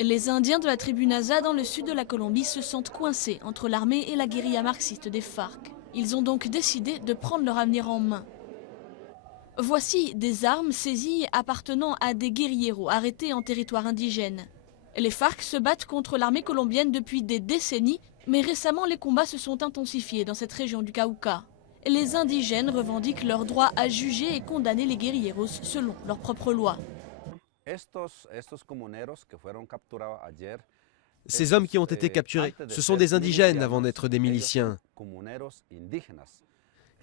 Les Indiens de la tribu Nasa dans le sud de la Colombie se sentent coincés entre l'armée et la guérilla marxiste des FARC. Ils ont donc décidé de prendre leur avenir en main. Voici des armes saisies appartenant à des guérilleros arrêtés en territoire indigène. Les FARC se battent contre l'armée colombienne depuis des décennies, mais récemment les combats se sont intensifiés dans cette région du Cauca. Les indigènes revendiquent leur droit à juger et condamner les guérilleros selon leurs propres lois. Ces hommes qui ont été capturés, ce sont des indigènes avant d'être des miliciens.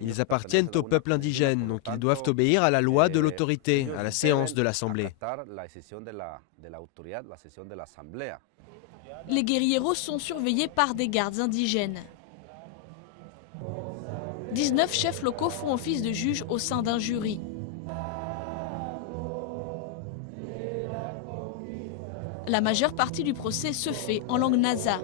Ils appartiennent au peuple indigène, donc ils doivent obéir à la loi de l'autorité, à la séance de l'Assemblée. Les guérilleros sont surveillés par des gardes indigènes. 19 chefs locaux font office de juges au sein d'un jury. La majeure partie du procès se fait en langue nasa.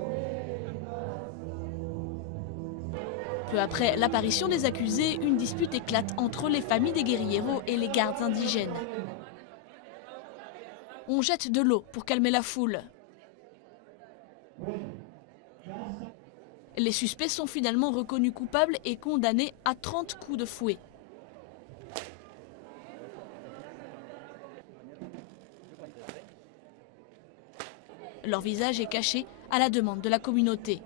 Peu après l'apparition des accusés, une dispute éclate entre les familles des guérilleros et les gardes indigènes. On jette de l'eau pour calmer la foule. Les suspects sont finalement reconnus coupables et condamnés à 30 coups de fouet. Leur visage est caché à la demande de la communauté.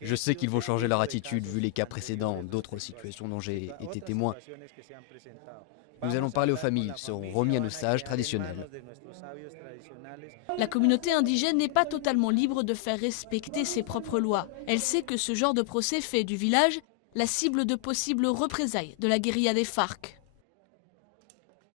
Je sais qu'ils vont changer leur attitude vu les cas précédents, d'autres situations dont j'ai été témoin. Nous allons parler aux familles, ils seront remis à nos sages traditionnels. La communauté indigène n'est pas totalement libre de faire respecter ses propres lois. Elle sait que ce genre de procès fait du village la cible de possibles représailles de la guérilla des FARC.